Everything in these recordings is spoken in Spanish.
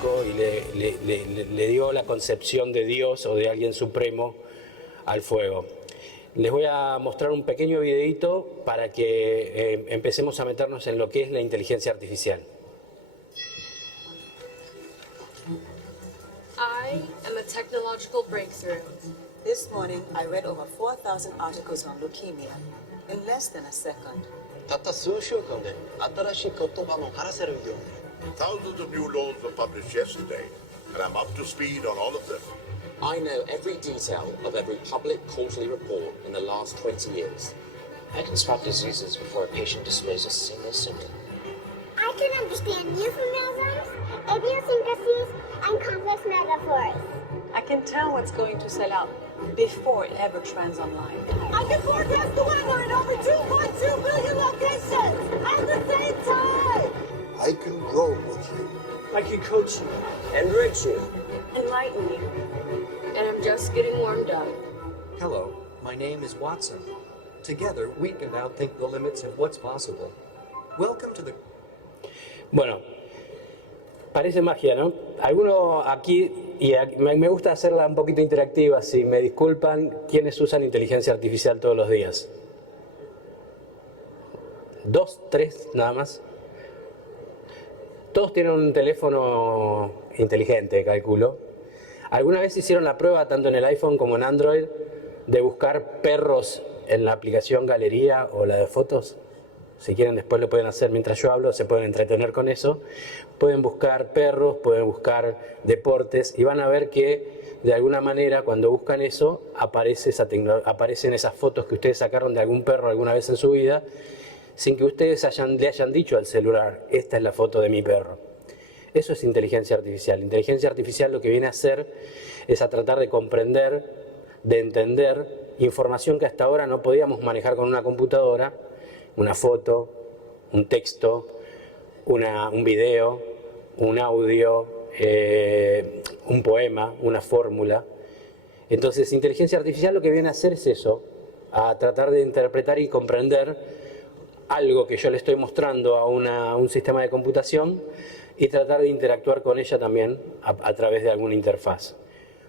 mágico y le dio la concepción de Dios o de alguien supremo al fuego. Les voy a mostrar un pequeño videito para que empecemos a meternos en lo que es la inteligencia artificial. I am a technological breakthrough. This morning, I read over 4,000 articles on leukemia in less than a second. たった数週間で新しい言葉も話せるように。 Thousands of new laws were published yesterday, and I'm up to speed on all of them. I know every detail of every public quarterly report in the last 20 years. I can spot diseases before a patient displays a single symptom. I can understand euphemisms, idiosyncrasies, and complex metaphors. I can tell what's going to sell out before it ever trends online. I can forecast the weather in over 2.2 billion locations at the same time. I can grow with you. I can coach you. Enrich you. Enlighten you. And I'm just getting warmed up. Hello, my name is Watson. Together, we can now think the limits of what's possible. Welcome to the... Bueno, parece magia, ¿no? Algunos aquí, y me gusta hacerla un poquito interactiva, si me disculpan, ¿quiénes usan inteligencia artificial todos los días? 2, 3, nada más. Todos tienen un teléfono inteligente, calculo. ¿Alguna vez hicieron la prueba, tanto en el iPhone como en Android, de buscar perros en la aplicación Galería o la de fotos? Si quieren, después lo pueden hacer mientras yo hablo, se pueden entretener con eso. Pueden buscar perros, pueden buscar deportes y van a ver que, de alguna manera, cuando buscan eso, aparecen esas fotos que ustedes sacaron de algún perro alguna vez en su vida, sin que ustedes le hayan dicho al celular, esta es la foto de mi perro. Eso es inteligencia artificial. Inteligencia artificial lo que viene a hacer es a tratar de comprender, de entender información que hasta ahora no podíamos manejar con una computadora, una foto, un texto, un video, un audio, un poema, una fórmula. Entonces, inteligencia artificial lo que viene a hacer es eso, a tratar de interpretar y comprender algo que yo le estoy mostrando a un sistema de computación y tratar de interactuar con ella también a través de alguna interfaz.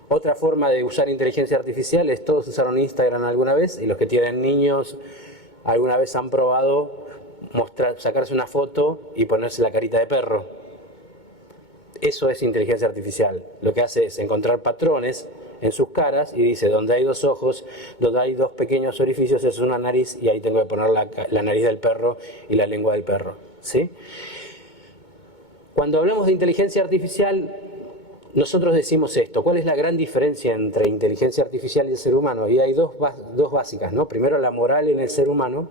Otra forma de usar inteligencia artificial es, todos usaron Instagram alguna vez, y los que tienen niños alguna vez han probado sacarse una foto y ponerse la carita de perro. Eso es inteligencia artificial. Lo que hace es encontrar patrones en sus caras y dice, donde hay 2 ojos, donde hay 2 pequeños orificios, es una nariz, y ahí tengo que poner la nariz del perro y la lengua del perro, ¿sí? Cuando hablamos de inteligencia artificial, nosotros decimos esto. ¿Cuál es la gran diferencia entre inteligencia artificial y el ser humano? Y hay dos básicas, ¿no? Primero, la moral en el ser humano,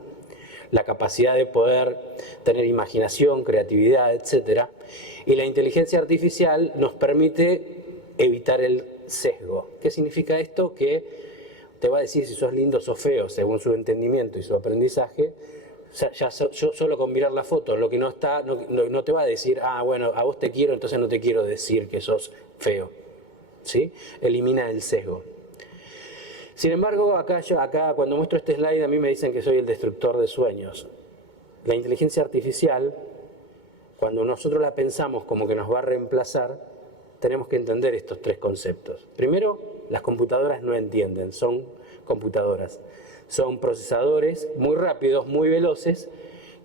la capacidad de poder tener imaginación, creatividad, etc. Y la inteligencia artificial nos permite evitar el sesgo. ¿Qué significa esto? Que te va a decir si sos lindo o sos feo, según su entendimiento y su aprendizaje. Solo con mirar la foto, lo que no está, no te va a decir, ah, bueno, a vos te quiero, entonces no te quiero decir que sos feo, ¿sí? Elimina el sesgo. Sin embargo, acá cuando muestro este slide, a mí me dicen que soy el destructor de sueños. La inteligencia artificial, cuando nosotros la pensamos como que nos va a reemplazar, tenemos que entender estos 3 conceptos. Primero, las computadoras no entienden, son computadoras. Son procesadores muy rápidos, muy veloces,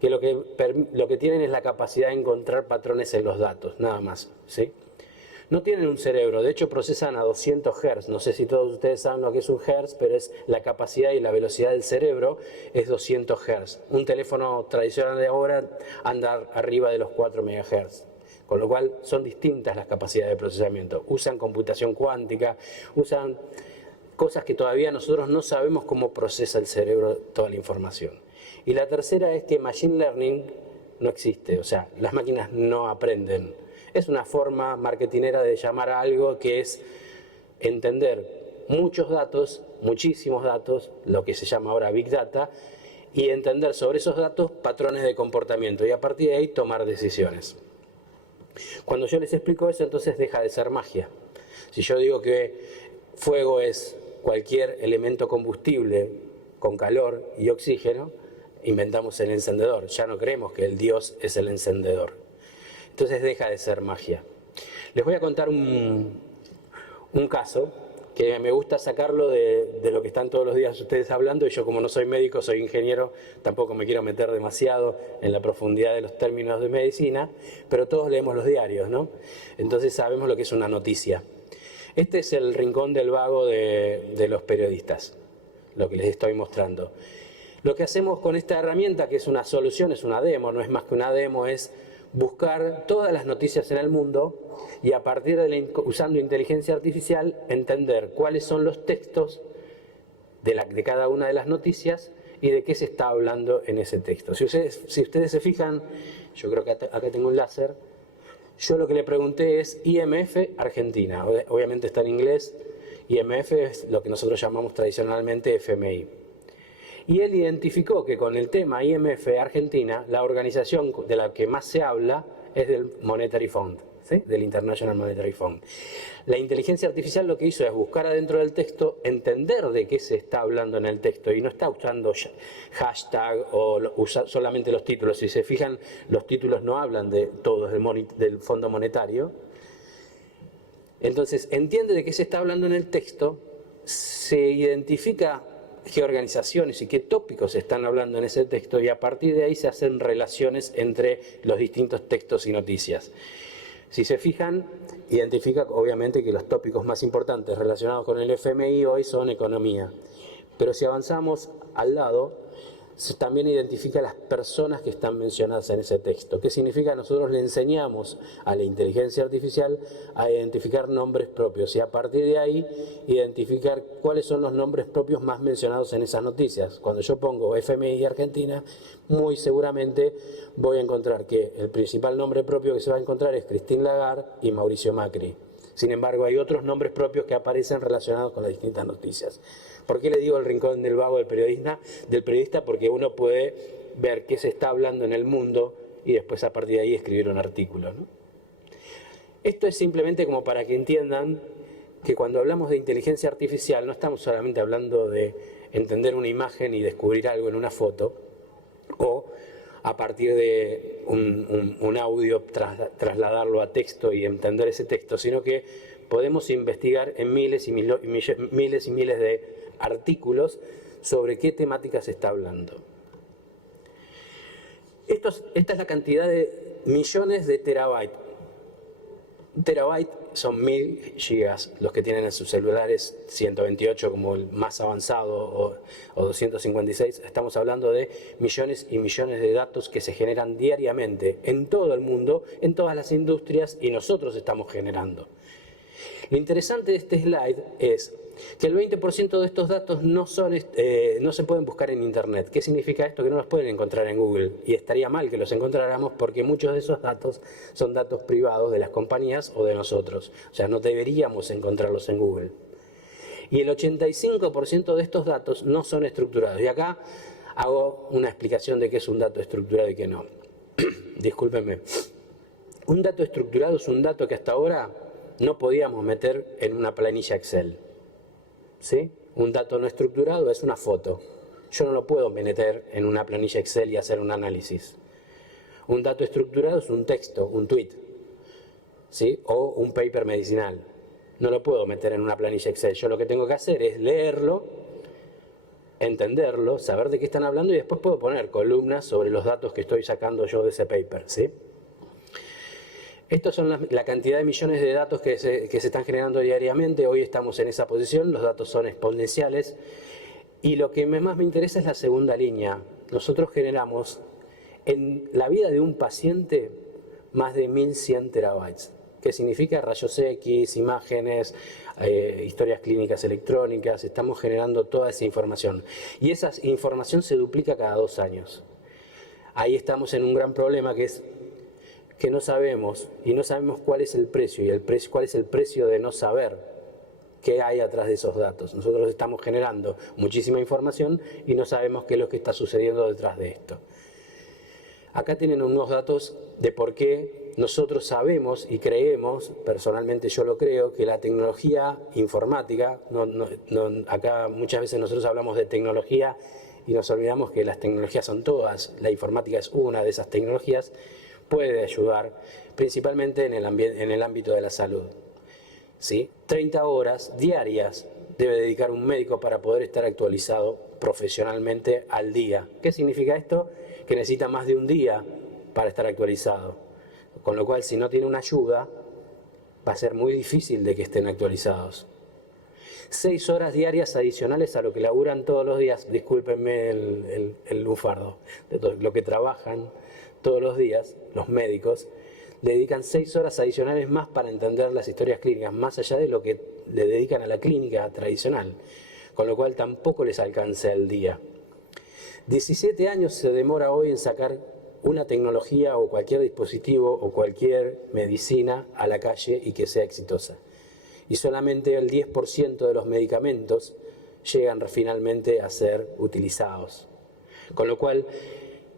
que lo que tienen es la capacidad de encontrar patrones en los datos, nada más, ¿sí? No tienen un cerebro, de hecho procesan a 200 Hz. No sé si todos ustedes saben lo que es un Hz, pero es la capacidad y la velocidad del cerebro es 200 Hz. Un teléfono tradicional de ahora anda arriba de los 4 MHz. Con lo cual son distintas las capacidades de procesamiento. Usan computación cuántica, usan cosas que todavía nosotros no sabemos cómo procesa el cerebro toda la información. Y la tercera es que Machine Learning no existe, o sea, las máquinas no aprenden. Es una forma marketinera de llamar a algo que es entender muchos datos, muchísimos datos, lo que se llama ahora Big Data, y entender sobre esos datos patrones de comportamiento y a partir de ahí tomar decisiones. Cuando yo les explico eso, entonces deja de ser magia. Si yo digo que fuego es cualquier elemento combustible con calor y oxígeno, inventamos el encendedor. Ya no creemos que el Dios es el encendedor. Entonces deja de ser magia. Les voy a contar un caso que me gusta sacarlo de lo que están todos los días ustedes hablando, y yo, como no soy médico, soy ingeniero, tampoco me quiero meter demasiado en la profundidad de los términos de medicina, pero todos leemos los diarios, ¿no? Entonces sabemos lo que es una noticia. Este es el rincón del vago de los periodistas, lo que les estoy mostrando. Lo que hacemos con esta herramienta, que es una solución, es una demo, no es más que una demo, es buscar todas las noticias en el mundo y a partir usando inteligencia artificial entender cuáles son los textos de cada una de las noticias y de qué se está hablando en ese texto. Si ustedes se fijan, yo creo que acá tengo un láser, yo lo que le pregunté es IMF Argentina, obviamente está en inglés, IMF es lo que nosotros llamamos tradicionalmente FMI. Y él identificó que con el tema IMF Argentina, la organización de la que más se habla es del Monetary Fund, ¿sí? Del International Monetary Fund. La inteligencia artificial lo que hizo es buscar adentro del texto, entender de qué se está hablando en el texto y no está usando hashtag o usar solamente los títulos. Si se fijan, los títulos no hablan de todos del Fondo Monetario. Entonces, entiende de qué se está hablando en el texto, se identifica qué organizaciones y qué tópicos se están hablando en ese texto y a partir de ahí se hacen relaciones entre los distintos textos y noticias. Si se fijan, identifica obviamente que los tópicos más importantes relacionados con el FMI hoy son economía. Pero si avanzamos al lado, también identifica las personas que están mencionadas en ese texto. ¿Qué significa? Nosotros le enseñamos a la inteligencia artificial a identificar nombres propios y a partir de ahí identificar cuáles son los nombres propios más mencionados en esas noticias. Cuando yo pongo FMI Argentina, muy seguramente voy a encontrar que el principal nombre propio que se va a encontrar es Christine Lagarde y Mauricio Macri. Sin embargo, hay otros nombres propios que aparecen relacionados con las distintas noticias. ¿Por qué le digo el rincón del vago del periodista? Porque uno puede ver qué se está hablando en el mundo y después a partir de ahí escribir un artículo, ¿no? Esto es simplemente como para que entiendan que cuando hablamos de inteligencia artificial no estamos solamente hablando de entender una imagen y descubrir algo en una foto o a partir de un audio trasladarlo a texto y entender ese texto, sino que podemos investigar en miles y miles de artículos sobre qué temática se está hablando. Esta es la cantidad de millones de terabytes. Un terabyte son 1000 gigas, los que tienen en sus celulares 128 como el más avanzado o 256. Estamos hablando de millones y millones de datos que se generan diariamente en todo el mundo, en todas las industrias y nosotros estamos generando. Lo interesante de este slide es que el 20% de estos datos no se pueden buscar en Internet. ¿Qué significa esto? Que no los pueden encontrar en Google. Y estaría mal que los encontráramos porque muchos de esos datos son datos privados de las compañías o de nosotros. O sea, no deberíamos encontrarlos en Google. Y el 85% de estos datos no son estructurados. Y acá hago una explicación de qué es un dato estructurado y qué no. Discúlpenme. Un dato estructurado es un dato que hasta ahora no podíamos meter en una planilla Excel. ¿Sí? Un dato no estructurado es una foto. Yo no lo puedo meter en una planilla Excel y hacer un análisis. Un dato estructurado es un texto, un tweet, ¿sí? O un paper medicinal. No lo puedo meter en una planilla Excel. Yo lo que tengo que hacer es leerlo, entenderlo, saber de qué están hablando y después puedo poner columnas sobre los datos que estoy sacando yo de ese paper, ¿sí? Estas son la cantidad de millones de datos que se están generando diariamente. Hoy estamos en esa posición, los datos son exponenciales. Y lo que más me interesa es la segunda línea. Nosotros generamos en la vida de un paciente más de 1100 terabytes. ¿Qué significa? Rayos X, imágenes, historias clínicas electrónicas. Estamos generando toda esa información. Y esa información se duplica cada 2 años. Ahí estamos en un gran problema que es que no sabemos, y no sabemos cuál es el precio, cuál es el precio de no saber qué hay atrás de esos datos. Nosotros estamos generando muchísima información y no sabemos qué es lo que está sucediendo detrás de esto. Acá tienen unos datos de por qué nosotros sabemos y creemos, personalmente yo lo creo, que la tecnología informática, acá muchas veces nosotros hablamos de tecnología y nos olvidamos que las tecnologías son todas, la informática es una de esas tecnologías, puede ayudar, principalmente en el ámbito de la salud. ¿Sí? 30 horas diarias debe dedicar un médico para poder estar actualizado profesionalmente al día. ¿Qué significa esto? Que necesita más de un día para estar actualizado. Con lo cual, si no tiene una ayuda, va a ser muy difícil de que estén actualizados. 6 horas diarias adicionales a lo que laburan todos los días, discúlpenme el lufardo, de todo lo que trabajan todos los días, los médicos, dedican 6 horas adicionales más para entender las historias clínicas, más allá de lo que le dedican a la clínica tradicional, con lo cual tampoco les alcanza el día. 17 años se demora hoy en sacar una tecnología o cualquier dispositivo o cualquier medicina a la calle y que sea exitosa. Y solamente el 10% de los medicamentos llegan finalmente a ser utilizados. Con lo cual,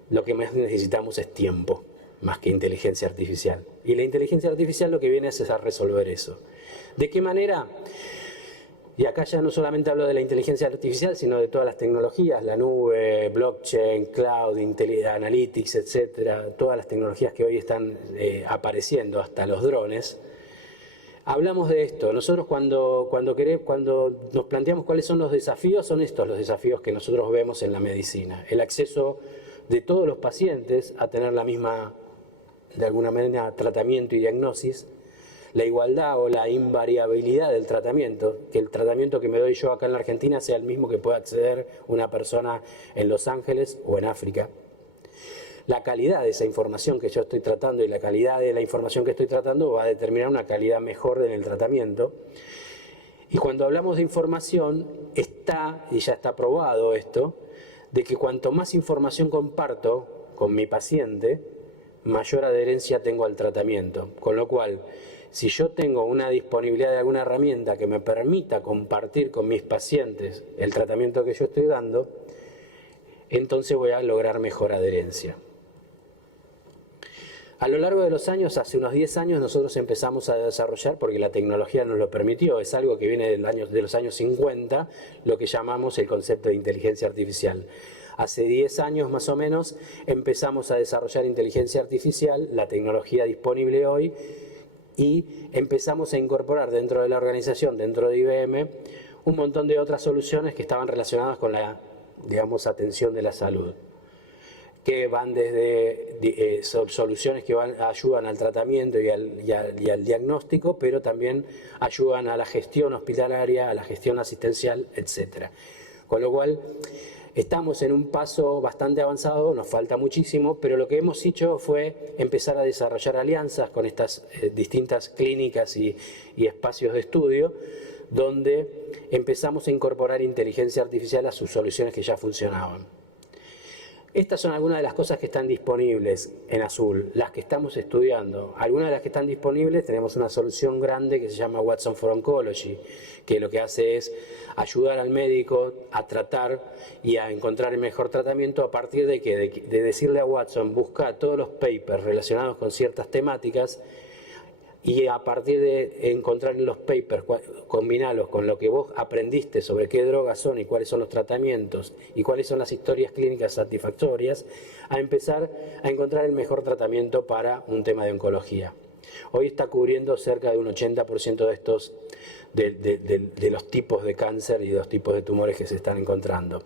lo que más necesitamos es tiempo, más que inteligencia artificial. Y la inteligencia artificial lo que viene es a resolver eso. ¿De qué manera? Y acá ya no solamente hablo de la inteligencia artificial, sino de todas las tecnologías, la nube, blockchain, cloud, analytics, etcétera, todas las tecnologías que hoy están apareciendo, hasta los drones. Hablamos de esto. Nosotros cuando nos planteamos cuáles son los desafíos, son estos los desafíos que nosotros vemos en la medicina. El acceso de todos los pacientes a tener la misma, de alguna manera, tratamiento y diagnosis, la igualdad o la invariabilidad del tratamiento, que el tratamiento que me doy yo acá en la Argentina sea el mismo que pueda acceder una persona en Los Ángeles o en África. La calidad de esa información que yo estoy tratando y la calidad de la información que estoy tratando va a determinar una calidad mejor en el tratamiento. Y cuando hablamos de información, está, y ya está probado esto, de que cuanto más información comparto con mi paciente, mayor adherencia tengo al tratamiento. Con lo cual, si yo tengo una disponibilidad de alguna herramienta que me permita compartir con mis pacientes el tratamiento que yo estoy dando, entonces voy a lograr mejor adherencia. A lo largo de los años, hace unos 10 años, nosotros empezamos a desarrollar, porque la tecnología nos lo permitió, es algo que viene de los años 50, lo que llamamos el concepto de inteligencia artificial. Hace 10 años más o menos empezamos a desarrollar inteligencia artificial, la tecnología disponible hoy, y empezamos a incorporar dentro de la organización, dentro de IBM, un montón de otras soluciones que estaban relacionadas con la, digamos, atención de la salud, que van desde soluciones que ayudan al tratamiento y al diagnóstico, pero también ayudan a la gestión hospitalaria, a la gestión asistencial, etc. Con lo cual, estamos en un paso bastante avanzado, nos falta muchísimo, pero lo que hemos hecho fue empezar a desarrollar alianzas con estas distintas clínicas y espacios de estudio, donde empezamos a incorporar inteligencia artificial a sus soluciones que ya funcionaban. Estas son algunas de las cosas que están disponibles en azul, las que estamos estudiando. Algunas de las que están disponibles, tenemos una solución grande que se llama Watson for Oncology, que lo que hace es ayudar al médico a tratar y a encontrar el mejor tratamiento a partir de que de decirle a Watson, busca todos los papers relacionados con ciertas temáticas y a partir de encontrar en los papers, combinarlos con lo que vos aprendiste sobre qué drogas son y cuáles son los tratamientos y cuáles son las historias clínicas satisfactorias, a empezar a encontrar el mejor tratamiento para un tema de oncología. Hoy está cubriendo cerca de un 80% de estos, de los tipos de cáncer y de los tipos de tumores que se están encontrando.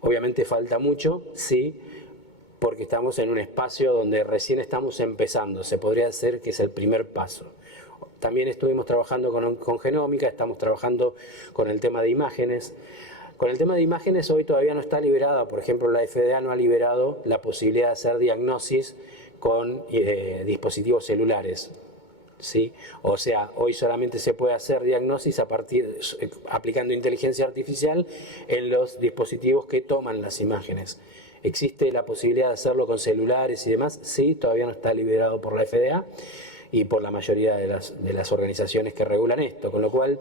Obviamente falta mucho, sí, porque estamos en un espacio donde recién estamos empezando, se podría decir que es el primer paso. También estuvimos trabajando con genómica, estamos trabajando con el tema de imágenes. Con el tema de imágenes hoy todavía no está liberada, por ejemplo la FDA no ha liberado la posibilidad de hacer diagnosis con dispositivos celulares. ¿Sí? O sea, hoy solamente se puede hacer diagnosis aplicando inteligencia artificial en los dispositivos que toman las imágenes. ¿Existe la posibilidad de hacerlo con celulares y demás? Sí, todavía no está liberado por la FDA y por la mayoría de las organizaciones que regulan esto. Con lo cual,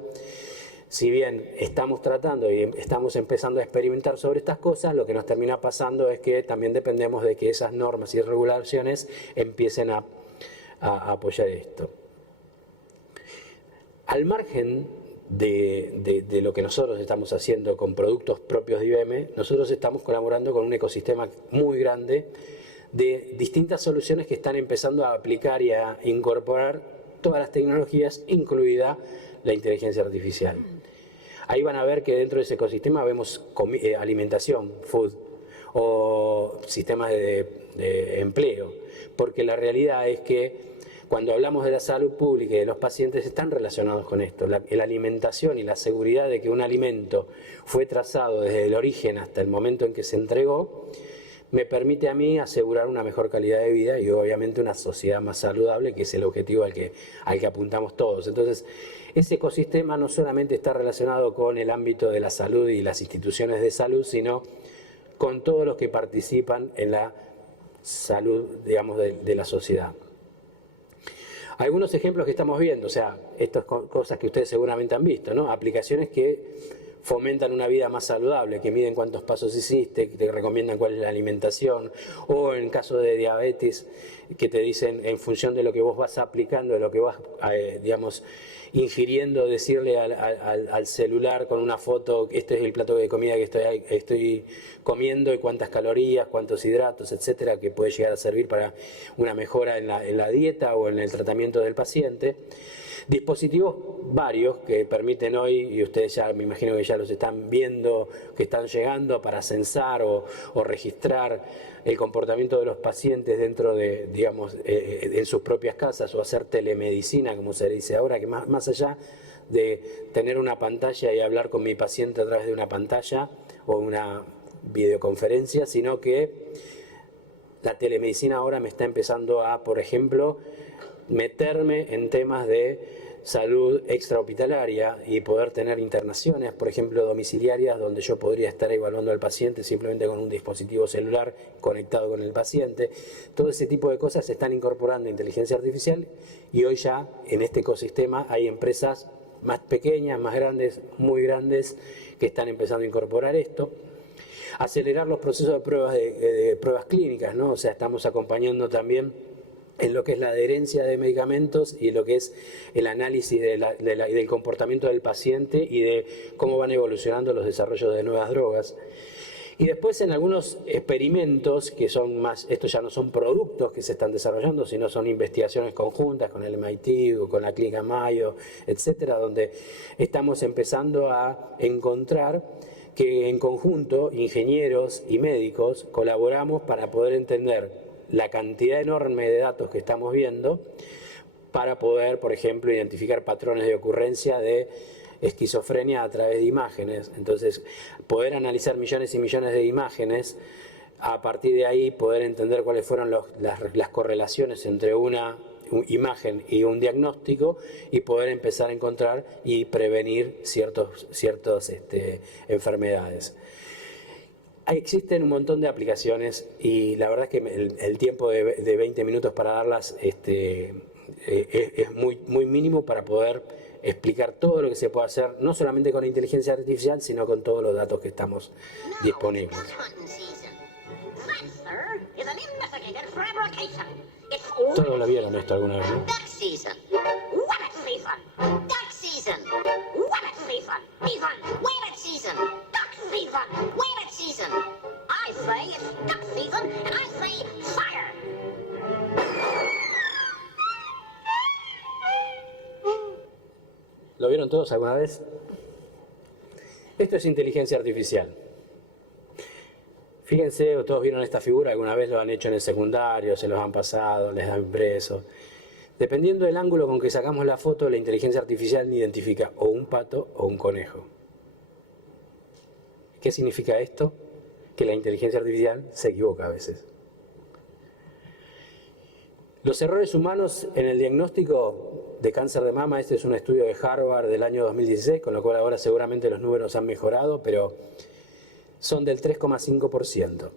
si bien estamos tratando y estamos empezando a experimentar sobre estas cosas, lo que nos termina pasando es que también dependemos de que esas normas y regulaciones empiecen a apoyar esto. Al margen de lo que nosotros estamos haciendo con productos propios de IBM, nosotros estamos colaborando con un ecosistema muy grande de distintas soluciones que están empezando a aplicar y a incorporar todas las tecnologías, incluida la inteligencia artificial. Ahí van a ver que dentro de ese ecosistema vemos alimentación, food, o sistemas de empleo, porque la realidad es que cuando hablamos de la salud pública y de los pacientes están relacionados con esto. La alimentación y la seguridad de que un alimento fue trazado desde el origen hasta el momento en que se entregó, me permite a mí asegurar una mejor calidad de vida y obviamente una sociedad más saludable, que es el objetivo al que apuntamos todos. Entonces, ese ecosistema no solamente está relacionado con el ámbito de la salud y las instituciones de salud, sino con todos los que participan en la salud, digamos, de la sociedad. Algunos ejemplos que estamos viendo, o sea, estas cosas que ustedes seguramente han visto, ¿no? Aplicaciones que fomentan una vida más saludable, que miden cuántos pasos hiciste, que te recomiendan cuál es la alimentación, o en caso de diabetes, que te dicen en función de lo que vos vas aplicando, de lo que vas, digamos, ingiriendo, decirle al celular con una foto, este es el plato de comida que estoy comiendo y cuántas calorías, cuántos hidratos, etcétera, que puede llegar a servir para una mejora en la dieta o en el tratamiento del paciente. Dispositivos varios que permiten hoy, y ustedes ya me imagino que ya los están viendo, que están llegando para censar o registrar el comportamiento de los pacientes dentro de, digamos, en sus propias casas, o hacer telemedicina, como se dice ahora, que más allá de tener una pantalla y hablar con mi paciente a través de una pantalla o una videoconferencia, sino que la telemedicina ahora me está empezando a, por ejemplo, meterme en temas de salud extrahospitalaria y poder tener internaciones, por ejemplo, domiciliarias, donde yo podría estar evaluando al paciente simplemente con un dispositivo celular conectado con el paciente. Todo ese tipo de cosas se están incorporando a inteligencia artificial y hoy ya en este ecosistema hay empresas más pequeñas, más grandes, muy grandes, que están empezando a incorporar esto. Acelerar los procesos de pruebas clínicas, ¿no? O sea, estamos acompañando también en lo que es la adherencia de medicamentos y lo que es el análisis del comportamiento del paciente y de cómo van evolucionando los desarrollos de nuevas drogas. Y después en algunos experimentos que son más, estos ya no son productos que se están desarrollando, sino son investigaciones conjuntas con el MIT o con la Clínica Mayo, etcétera, donde estamos empezando a encontrar que en conjunto ingenieros y médicos colaboramos para poder entender la cantidad enorme de datos que estamos viendo para poder, por ejemplo, identificar patrones de ocurrencia de esquizofrenia a través de imágenes. Entonces, poder analizar millones y millones de imágenes, a partir de ahí poder entender cuáles fueron las correlaciones entre una imagen y un diagnóstico y poder empezar a encontrar y prevenir ciertas enfermedades. Existen un montón de aplicaciones y la verdad es que el tiempo de 20 minutos para darlas es muy mínimo para poder explicar todo lo que se puede hacer, no solamente con inteligencia artificial, sino con todos los datos que estamos disponibles. Todos lo vieron esto alguna vez, ¿no? ¿Lo vieron todos alguna vez? Esto es inteligencia artificial. Fíjense, todos vieron esta figura, alguna vez lo han hecho en el secundario, se los han pasado, les han impreso. Dependiendo del ángulo con que sacamos la foto, la inteligencia artificial identifica o un pato o un conejo. ¿Qué significa esto? Que la inteligencia artificial se equivoca a veces. Los errores humanos en el diagnóstico de cáncer de mama, este es un estudio de Harvard del año 2016, con lo cual ahora seguramente los números han mejorado, pero son del 3,5%.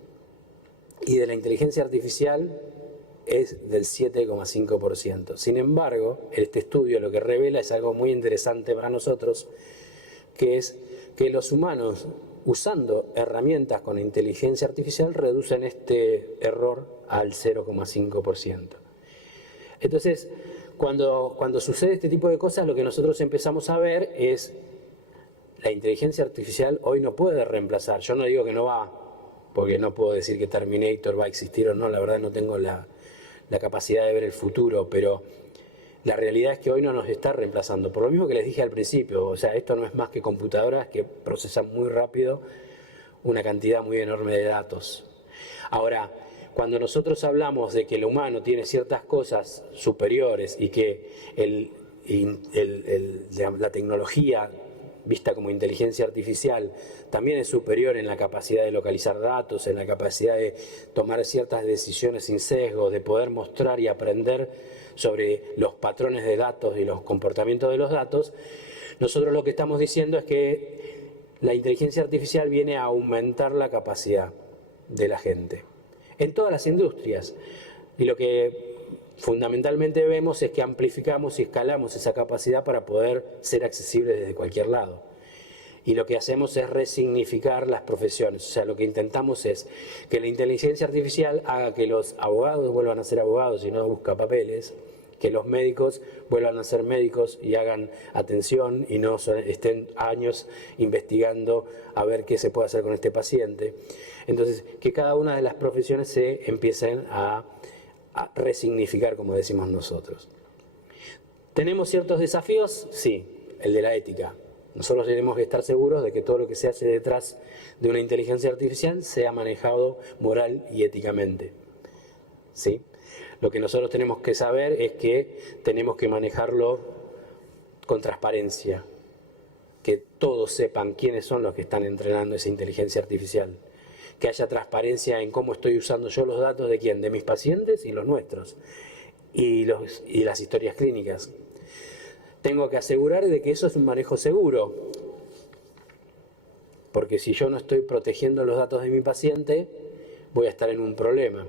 Y de la inteligencia artificial es del 7,5%. Sin embargo, este estudio lo que revela es algo muy interesante para nosotros, que es que los humanos, usando herramientas con inteligencia artificial, reducen este error al 0,5%. Entonces, cuando sucede este tipo de cosas, lo que nosotros empezamos a ver es la inteligencia artificial hoy no puede reemplazar. Yo no digo que no va porque no puedo decir que Terminator va a existir o no, la verdad no tengo la capacidad de ver el futuro, pero la realidad es que hoy no nos está reemplazando. Por lo mismo que les dije al principio, o sea, esto no es más que computadoras que procesan muy rápido una cantidad muy enorme de datos. Ahora, cuando nosotros hablamos de que el humano tiene ciertas cosas superiores y que la tecnología vista como inteligencia artificial también es superior en la capacidad de localizar datos, en la capacidad de tomar ciertas decisiones sin sesgo, de poder mostrar y aprender sobre los patrones de datos y los comportamientos de los datos, nosotros lo que estamos diciendo es que la inteligencia artificial viene a aumentar la capacidad de la gente en todas las industrias, y lo que fundamentalmente vemos es que amplificamos y escalamos esa capacidad para poder ser accesible desde cualquier lado. Y lo que hacemos es resignificar las profesiones. O sea, lo que intentamos es que la inteligencia artificial haga que los abogados vuelvan a ser abogados y no buscapapeles, que los médicos vuelvan a ser médicos y hagan atención y no estén años investigando a ver qué se puede hacer con este paciente. Entonces, que cada una de las profesiones se empiecen a resignificar, como decimos nosotros. ¿Tenemos ciertos desafíos? Sí, el de la ética. Nosotros tenemos que estar seguros de que todo lo que se hace detrás de una inteligencia artificial sea manejado moral y éticamente. ¿Sí? Lo que nosotros tenemos que saber es que tenemos que manejarlo con transparencia, que todos sepan quiénes son los que están entrenando esa inteligencia artificial, que haya transparencia en cómo estoy usando yo los datos de quién, de mis pacientes y los nuestros, y las historias clínicas. Tengo que asegurar de que eso es un manejo seguro, porque si yo no estoy protegiendo los datos de mi paciente, voy a estar en un problema.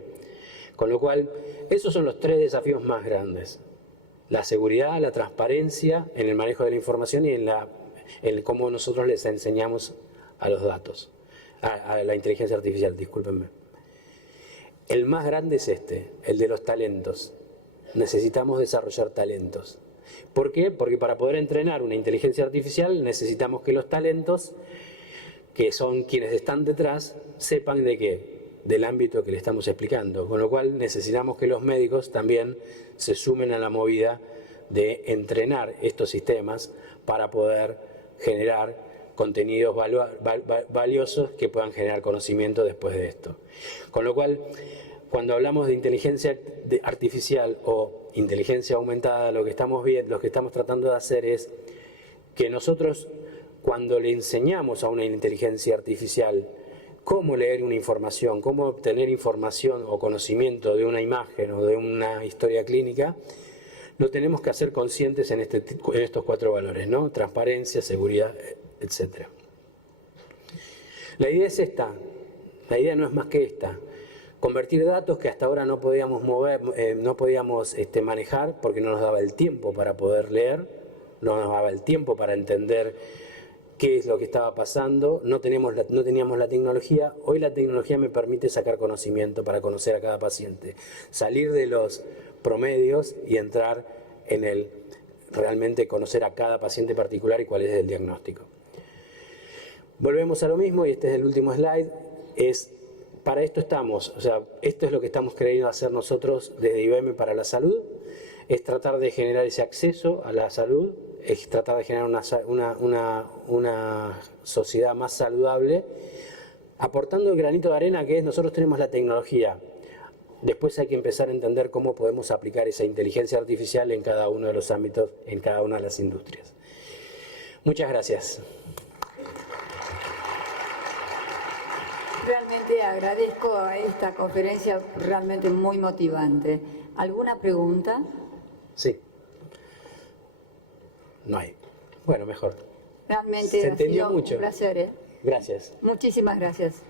Con lo cual, esos son los tres desafíos más grandes: la seguridad, la transparencia en el manejo de la información y en cómo nosotros les enseñamos a los datos, a la inteligencia artificial, discúlpenme. El más grande es el de los talentos. Necesitamos desarrollar talentos. ¿Por qué? Porque para poder entrenar una inteligencia artificial necesitamos que los talentos, que son quienes están detrás, sepan de qué, del ámbito que le estamos explicando. Con lo cual necesitamos que los médicos también se sumen a la movida de entrenar estos sistemas para poder generar contenidos valiosos que puedan generar conocimiento después de esto. Con lo cual, cuando hablamos de inteligencia artificial o inteligencia aumentada, lo que estamos tratando de hacer es que nosotros, cuando le enseñamos a una inteligencia artificial cómo leer una información, cómo obtener información o conocimiento de una imagen o de una historia clínica, lo tenemos que hacer conscientes en estos 4 valores, ¿no? Transparencia, seguridad, etc. La idea es esta, la idea no es más que esta: convertir datos que hasta ahora no podíamos mover, no podíamos manejar porque no nos daba el tiempo para poder leer, no nos daba el tiempo para entender qué es lo que estaba pasando, no teníamos la tecnología. Hoy la tecnología me permite sacar conocimiento para conocer a cada paciente, salir de los promedios y entrar en realmente conocer a cada paciente particular y cuál es el diagnóstico. Volvemos a lo mismo, y este es el último slide. Para esto estamos, o sea, esto es lo que estamos queriendo hacer nosotros desde IBM para la salud, es tratar de generar ese acceso a la salud, es tratar de generar una sociedad más saludable, aportando el granito de arena que es: nosotros tenemos la tecnología. Después hay que empezar a entender cómo podemos aplicar esa inteligencia artificial en cada uno de los ámbitos, en cada una de las industrias. Muchas gracias. Realmente agradezco esta conferencia, realmente muy motivante. ¿Alguna pregunta? Sí. No hay. Bueno, mejor. Realmente se ha entendió sido mucho. un placer. Gracias. Muchísimas gracias.